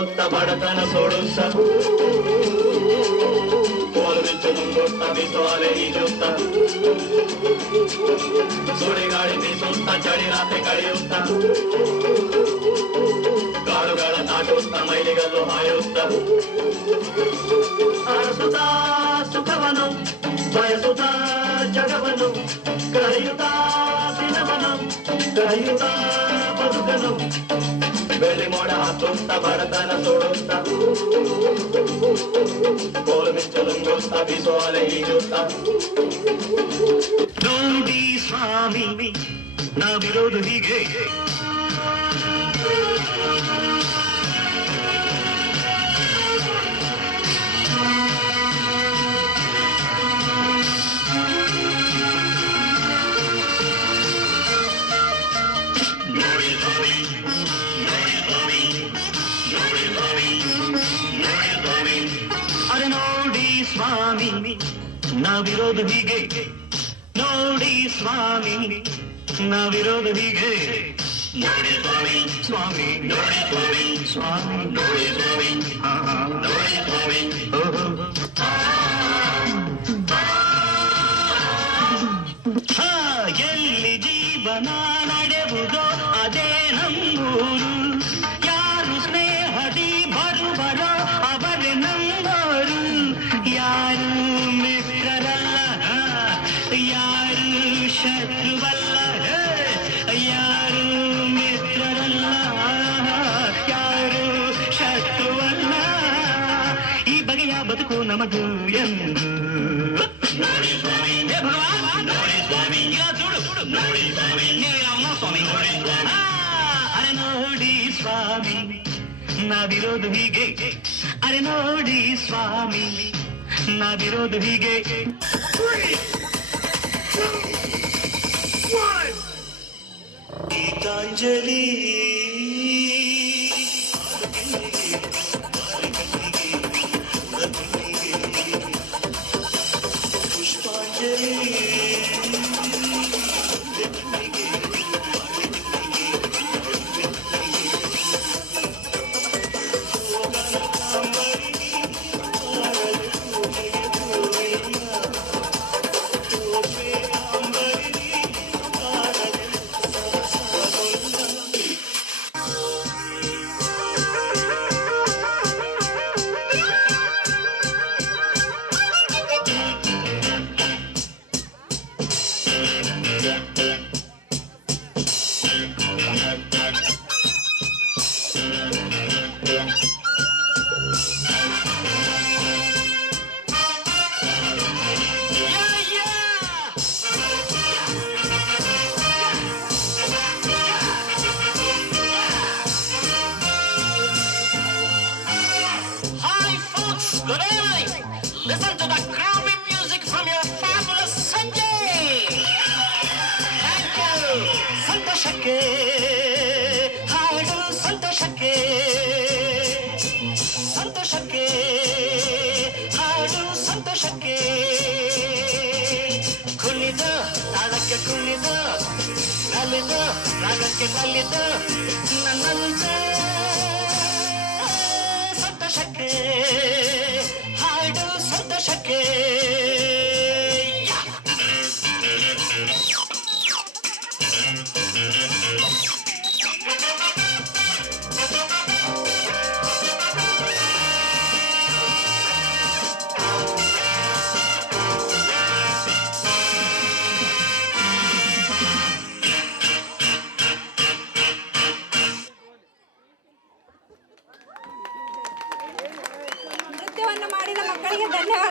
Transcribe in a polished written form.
ಹಾಕುತ್ತ ಬಡತನ ಸೋಡುತ್ತ ಕೋಲು ಬಿಚ್ಚು ಮುಂಗುತ್ತ ಬಿಸುವಲೆ ಈಜುತ್ತ ಸುಳಿಗಾಳಿ ಬೀಸುತ್ತ ಚಳಿ ರಾತ್ರಿ ಕಳೆಯುತ್ತ ಕಾಡುಗಳ ನಾಟುತ್ತ ಮೈಲಿಗಲ್ಲು ಹಾಯುತ್ತ ಅರಸುತ್ತ ಸುಖವನು ಬಯಸುತ್ತ ಜಗವನು ಕಳೆಯುತ್ತ ದಿನವನು ಕಳೆಯುತ್ತ ಬದುಕನು ಬೆಳ್ಳಿ ಮೋಡ ಹಾಕುತ್ತ ಬಡತನ ಸೋಡುತ್ತ ಕೋಲು ಮಿಂಚು ನುಂಗುತ್ತ ಬೀಸುವಲೆ ಈಜುತ್ತ ನೋಡಿ ಸ್ವಾಮಿ ನಾವಿರೋದು ಹೀಗೆ ಅರೆ ನೋಡಿ ಸ್ವಾಮಿ ನಾವಿರೋದು ಹೀಗೆ ನೋಡಿ ಸ್ವಾಮಿ ನಾವಿರೋದು ಹೀಗೆ ನೋಡಿ ಸ್ವಾಮಿ ಸ್ವಾಮಿ ನೋಡಿ ಸ್ವಾಮಿ ಸ್ವಾಮಿ ನೋಡಿ ಸ್ವಾಮಿ ನೋಡಿ ಸ್ವಾಮಿ ಎಲ್ಲಿ ಜೀವನ ನಡೆಯುವುದೋ ಅದೇ ನಮ್ಮೂರು ಯಾರು ಸ್ನೇಹದಿ ಬರುವರೋ ಅವರೇ ನಮ್ಮೋರು ಯಾರು ಮಿತ್ರರಲ್ಲ ಯಾರು ಶತ್ರುವಲ್ಲ ಯಾರು ಮಿತ್ರರಲ್ಲ ಯಾರು ಶತ್ರುವಲ್ಲ ಈ ಬಗೆಯ ಬದುಕು ನಮದು ಎಂದು ನೋಡಿ ಸ್ವಾಮಿ ಭಗವಾನ್ ನೋಡಿ ಸ್ವಾಮಿ ನೋಡಿ ಸ್ವಾಮಿ ಸ್ವಾಮಿ ಅರೆ ನೋಡಿ ಸ್ವಾಮಿ ನಾವಿರೋದು ಹೀಗೆ ಅರೆ ನೋಡಿ ಸ್ವಾಮಿ ನಾವಿರೋದು ಹೀಗೆ ಗೀತಾಂಜಲಿ ಪುಷ್ಪಾಂಜಲಿ Good evening. Listen to the groovy music from your fabulous Sanjay. Thank you. ಸಂತೋಷಕ್ಕೆ ಹಾಡು ಸಂತೋಷಕ್ಕೆ ಸಂತೋಷಕ್ಕೆ ಹಾಡು ಸಂತೋಷಕ್ಕೆ ಕುಣಿದ ತಾಳಕ್ಕೆ ಕುಣಿದ ನಲಿದ ರಾಗಕ್ಕೆ ತಲಿದ ನನ್ನಂತ ಸಂತೋಷಕ್ಕೆ ಹಾಡು ಸಂತೋಷಕ್ಕೆ ನೃತ್ಯವನ್ನು ಮಾಡಿದ ಮಕ್ಕಳಿಗೆ ಧನ್ಯವಾದ.